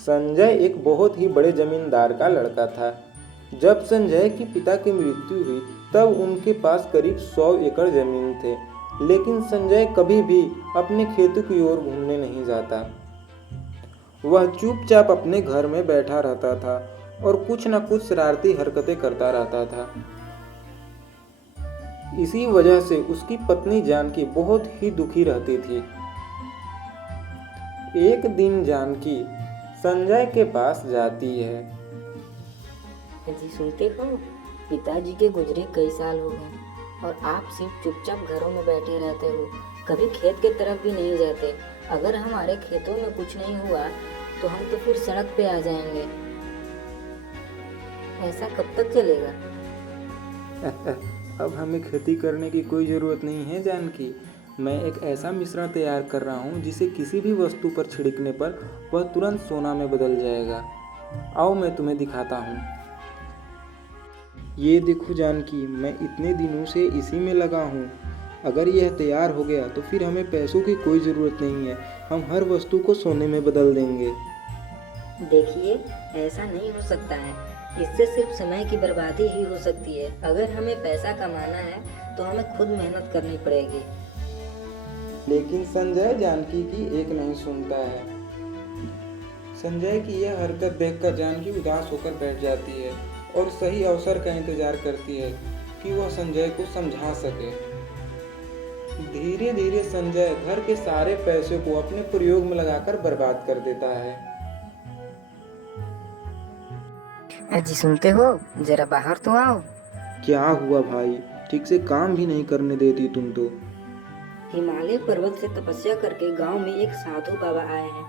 संजय एक बहुत ही बड़े जमींदार का लड़का था। जब संजय के पिता की मृत्यु हुई तब उनके पास करीब 100 एकड़ जमीन थे, लेकिन संजय कभी भी अपने खेतों की ओर घूमने नहीं जाता। वह चुपचाप अपने घर में बैठा रहता था और कुछ न कुछ शरारती हरकतें करता रहता था। इसी वजह से उसकी पत्नी जानकी बहुत ही दुखी रहती थी। एक दिन जानकी संजय के पास जाती है। जी सुनते हो, पिताजी के गुजरे कई साल हो गए और आप सिर्फ चुपचाप घरों में बैठे रहते हो, कभी खेत के तरफ भी नहीं जाते। अगर हमारे खेतों में कुछ नहीं हुआ तो हम तो फिर सड़क पे आ जाएंगे। ऐसा कब तक चलेगा? अब हमें खेती करने की कोई ज़रूरत नहीं है जानकी। मैं एक ऐसा मिश्रण तैयार कर रहा हूँ जिसे किसी भी वस्तु पर छिड़कने पर वह तुरंत सोना में बदल जाएगा। आओ मैं तुम्हें दिखाता हूँ। ये देखो जानकी, मैं इतने दिनों से इसी में लगा हूँ। अगर यह तैयार हो गया तो फिर हमें पैसों की कोई ज़रूरत नहीं है। हम हर वस्तु को सोने में बदल देंगे। देखिए, ऐसा नहीं हो सकता है। इससे सिर्फ समय की बर्बादी ही हो सकती है। अगर हमें पैसा कमाना है तो हमें खुद मेहनत करनी पड़ेगी। लेकिन संजय जानकी की एक नहीं सुनता है। संजय की यह हरकत देखकर जानकी उदास होकर बैठ जाती है और सही अवसर का इंतजार करती है कि वह संजय को समझा सके। धीरे धीरे संजय घर के सारे पैसे को अपने प्रयोग में लगाकर बर्बाद कर देता है। जी सुनते हो, जरा बाहर तो आओ। क्या हुआ भाई? ठीक से काम भी नहीं करने देती तुम तो। हिमालय पर्वत से तपस्या करके गांव में एक साधु बाबा आए हैं।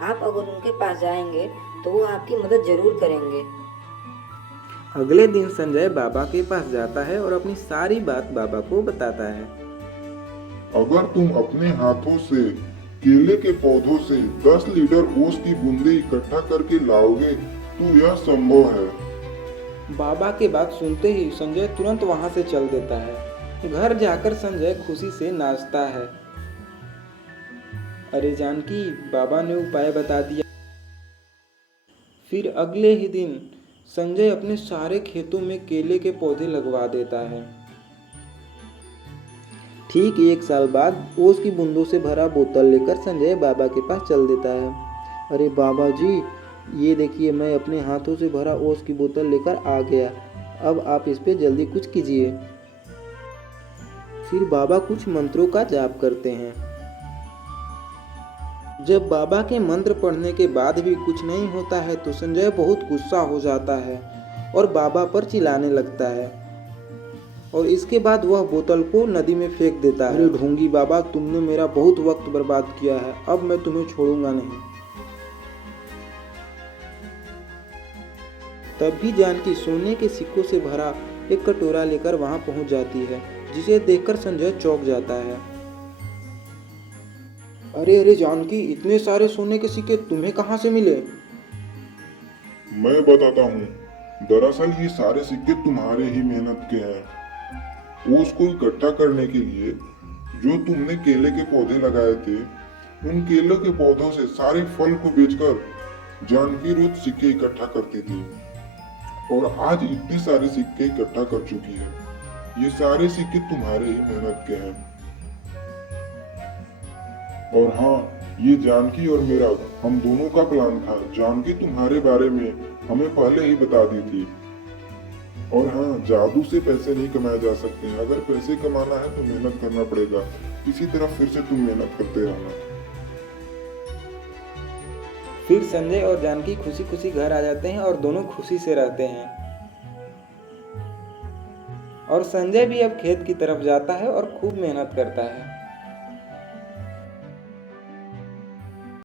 आप अगर उनके पास जाएंगे तो वो आपकी मदद जरूर करेंगे। अगले दिन संजय बाबा के पास जाता है और अपनी सारी बात बाबा को बताता है। अगर तुम अपने हाथों से केले के पौधों से 10 लीटर ओस की बूंदे इकट्ठा करके लाओगे तो यह संभव है। बाबा की बात सुनते ही संजय तुरंत वहां से चल देता है। घर जाकर संजय खुशी से नाचता है। अरे जानकी, बाबा ने उपाय बता दिया। फिर अगले ही दिन संजय अपने सारे खेतों में केले के पौधे लगवा देता है। ठीक 1 साल बाद ओस की बूंदों से भरा बोतल लेकर संजय बाबा के पास चल देता है। अरे बाबा जी, ये देखिए, मैं अपने हाथों से भरा ओस की बोतल लेकर आ गया। अब आप इस पे जल्दी कुछ कीजिए। फिर बाबा कुछ मंत्रों का जाप करते हैं। जब बाबा के मंत्र पढ़ने के बाद भी कुछ नहीं होता है तो संजय बहुत गुस्सा हो जाता है और बाबा पर चिल्लाने लगता है और इसके बाद वह बोतल को नदी में फेंक देता है। अरे ढोंगी बाबा, तुमने मेरा बहुत वक्त बर्बाद किया है, अब मैं तुम्हें छोड़ूंगा नहीं। तब भी जानकी सोने के सिक्कों से भरा एक कटोरा लेकर वहां पहुंच जाती है, जिसे देखकर संजय चौंक जाता है। अरे अरे जानकी, इतने सारे सोने के सिक्के तुम्हें कहां से मिले? मैं बताता हूँ, दरअसल ये सारे सिक्के तुम्हारे ही मेहनत के हैं। ओस को इकट्ठा करने के लिए जो तुमने केले के पौधे लगाए थे, उन केले के पौधों से सारे फल को बेचकर जानकी रोज सिक्के इकट्ठा करती थी और आज इतने सारे सिक्के इकट्ठा कर चुकी है। ये सारे सिक्के तुम्हारे ही मेहनत के हैं। और हाँ, ये जानकी और मेरा हम दोनों का प्लान था। जानकी तुम्हारे बारे में हमें पहले ही बता दी थी। और हाँ, जादू से पैसे नहीं कमाए जा सकते हैं। अगर पैसे कमाना है तो मेहनत करना पड़ेगा। इसी तरह फिर से तुम मेहनत करते रहना। फिर संजय और जानकी खुशी खुशी घर आ जाते हैं और दोनों खुशी से रहते हैं। और संजय भी अब खेत की तरफ जाता है और खूब मेहनत करता है।